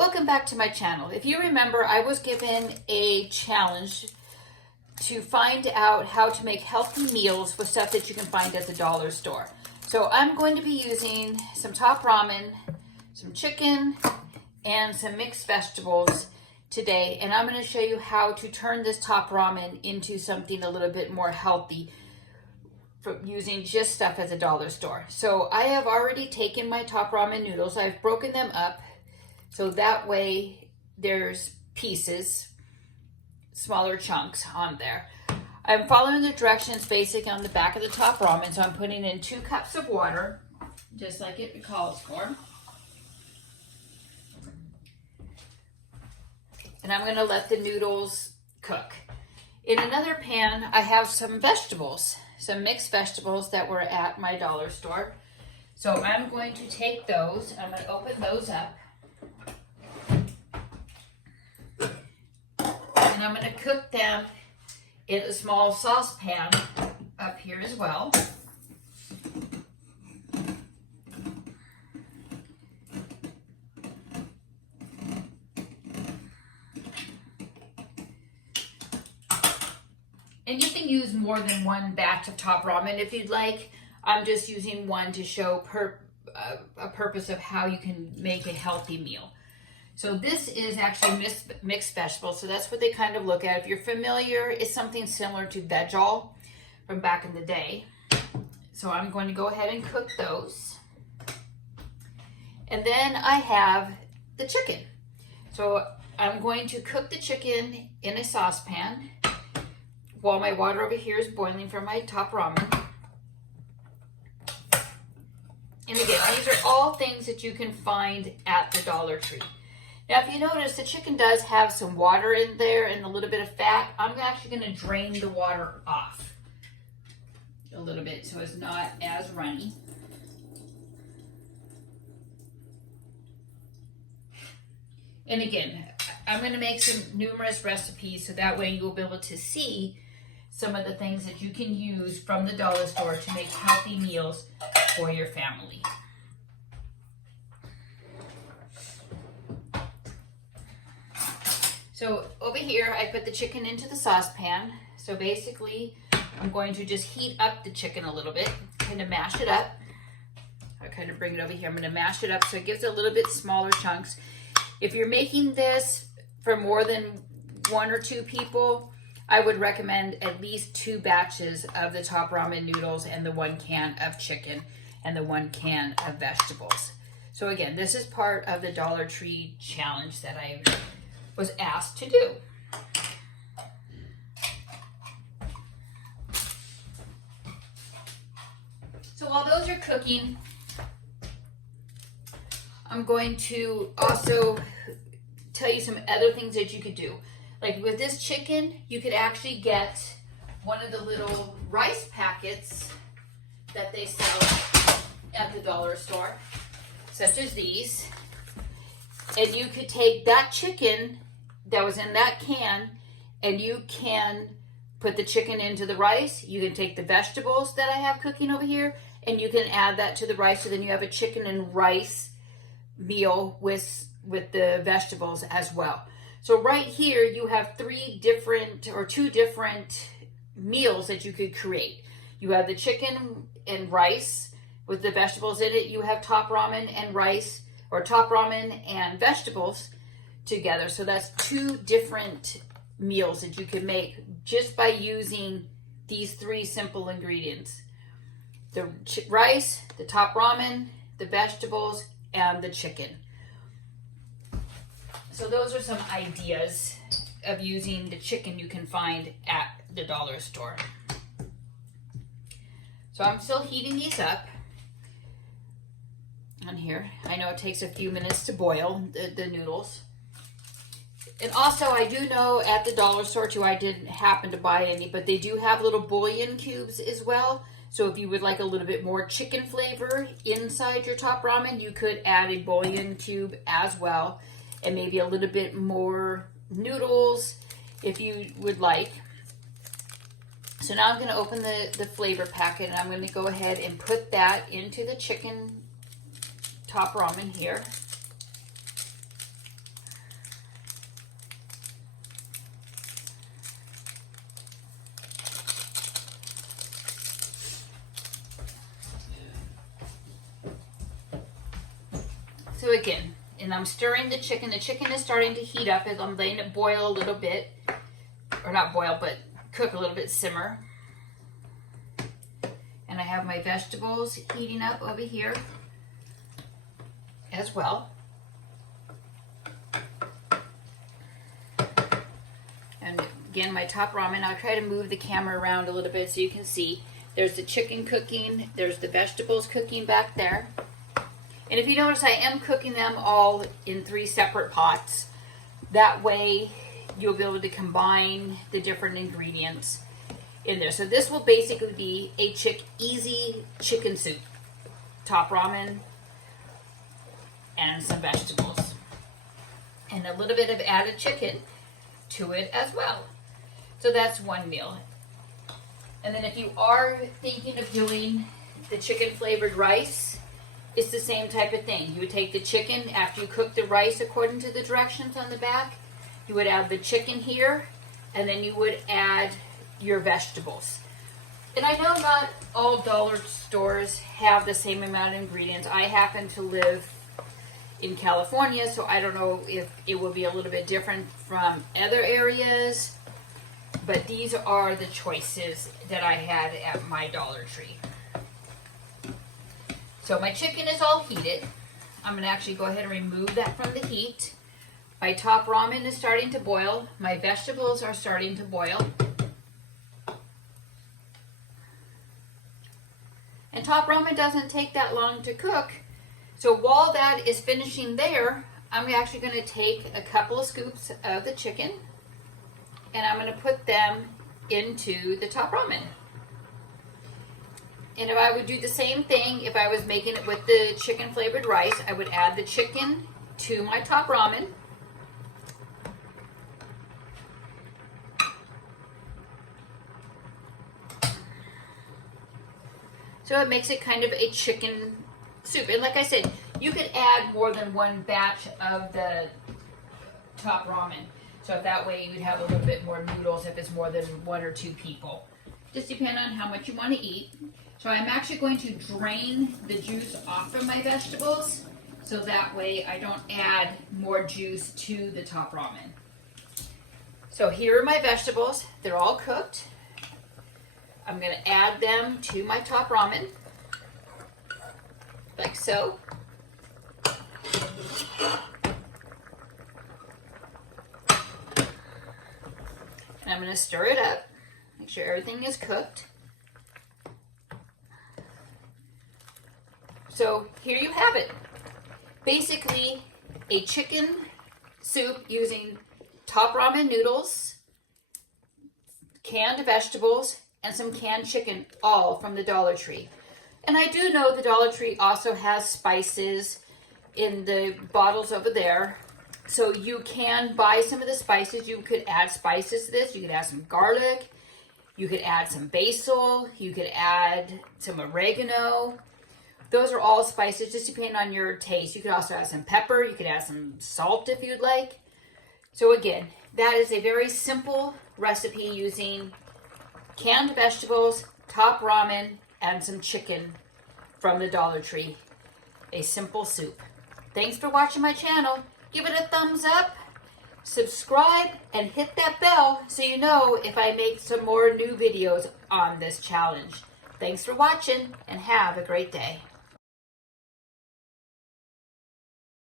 Welcome back to my channel. If you remember, I was given a challenge to find out how to make healthy meals with stuff that you can find at the dollar store. So I'm going to be using some top ramen, some chicken, and some mixed vegetables today. And I'm going to show you how to turn this top ramen into something a little bit more healthy from using just stuff at the dollar store. So I have already taken my top ramen noodles. I've broken them up. So that way there's pieces, smaller chunks on there. I'm following the directions basic on the back of the top ramen. So I'm putting in 2 cups of water, just like it calls for. And I'm gonna let the noodles cook. In another pan, I have some vegetables, some mixed vegetables that were at my dollar store. So I'm going to take those, I'm gonna open those up. And I'm going to cook them in a small saucepan up here as well. And you can use more than one batch of top ramen if you'd like. I'm just using one to show a purpose of how you can make a healthy meal. So this is actually mixed vegetables, so that's what they kind of look at. If you're familiar, it's something similar to veg-all from back in the day. So I'm going to go ahead and cook those. And then I have the chicken. So I'm going to cook the chicken in a saucepan while my water over here is boiling for my top ramen. And again, these are all things that you can find at the Dollar Tree. Now, if you notice, the chicken does have some water in there and a little bit of fat. I'm actually going to drain the water off a little bit so it's not as runny. And again, I'm going to make some numerous recipes so that way you'll be able to see some of the things that you can use from the dollar store to make healthy meals for your family. So over here, I put the chicken into the saucepan. So basically, I'm going to just heat up the chicken a little bit, kind of mash it up. I kind of bring it over here. I'm going to mash it up so it gives it a little bit smaller chunks. If you're making this for more than 1 or 2 people, I would recommend at least 2 batches of the top ramen noodles and the 1 can of chicken and the 1 can of vegetables. So again, this is part of the Dollar Tree challenge that I was asked to do. So while those are cooking, I'm going to also tell you some other things that you could do. Like with this chicken, you could actually get one of the little rice packets that they sell at the dollar store, such as these. And you could take that chicken that was in that can and you can put the chicken into the rice. You can take the vegetables that I have cooking over here and you can add that to the rice. So then you have a chicken and rice meal with the vegetables as well. So right here you have 2 different meals that you could create. You have the chicken and rice with the vegetables in it. You have top ramen and rice, or top ramen and vegetables together. So that's 2 different meals that you can make just by using these 3 simple ingredients. The rice, the top ramen, the vegetables, and the chicken. So those are some ideas of using the chicken you can find at the dollar store. So I'm still heating these up on here. I know it takes a few minutes to boil the noodles. And also I do know at the dollar store too, I didn't happen to buy any, but they do have little bouillon cubes as well. So if you would like a little bit more chicken flavor inside your top ramen, you could add a bouillon cube as well. And maybe a little bit more noodles if you would like. So now I'm going to open the flavor packet and I'm going to go ahead and put that into the chicken top ramen here. again, and I'm stirring the chicken. The chicken is starting to heat up as I'm letting it boil a little bit. Or not boil, but cook a little bit, simmer. And I have my vegetables heating up over here as well. And again, my top ramen, I'll try to move the camera around a little bit so you can see. There's the chicken cooking, there's the vegetables cooking back there. And if you notice, I am cooking them all in 3 separate pots. That way, you'll be able to combine the different ingredients in there. So this will basically be a easy chicken soup. Top ramen and some vegetables. And a little bit of added chicken to it as well. So that's one meal. And then if you are thinking of doing the chicken flavored rice, it's the same type of thing. You would take the chicken after you cook the rice according to the directions on the back. You would add the chicken here, and then you would add your vegetables. And I know not all dollar stores have the same amount of ingredients. I happen to live in California, so I don't know if it will be a little bit different from other areas. But these are the choices that I had at my Dollar Tree. So my chicken is all heated. I'm going to actually go ahead and remove that from the heat. My top ramen is starting to boil. My vegetables are starting to boil. And top ramen doesn't take that long to cook. So while that is finishing there, I'm actually going to take a couple of scoops of the chicken and I'm going to put them into the top ramen. And if I would do the same thing, if I was making it with the chicken flavored rice, I would add the chicken to my top ramen. So it makes it kind of a chicken soup. And like I said, you could add more than one batch of the top ramen. So that way you would have a little bit more noodles if it's more than 1 or 2 people. Just depend on how much you want to eat. So I'm actually going to drain the juice off of my vegetables so that way I don't add more juice to the top ramen. So here are my vegetables. They're all cooked. I'm going to add them to my top ramen, like so. And I'm going to stir it up, make sure everything is cooked. So here you have it. Basically a chicken soup using top ramen noodles, canned vegetables, and some canned chicken, all from the Dollar Tree. And I do know the Dollar Tree also has spices in the bottles over there. So you can buy some of the spices. You could add spices to this. You could add some garlic. You could add some basil. You could add some oregano. Those are all spices, just depending on your taste. You could also add some pepper. You could add some salt if you'd like. So again, that is a very simple recipe using canned vegetables, top ramen, and some chicken from the Dollar Tree. A simple soup. Thanks for watching my channel. Give it a thumbs up, subscribe, and hit that bell so you know if I make some more new videos on this challenge. Thanks for watching and have a great day.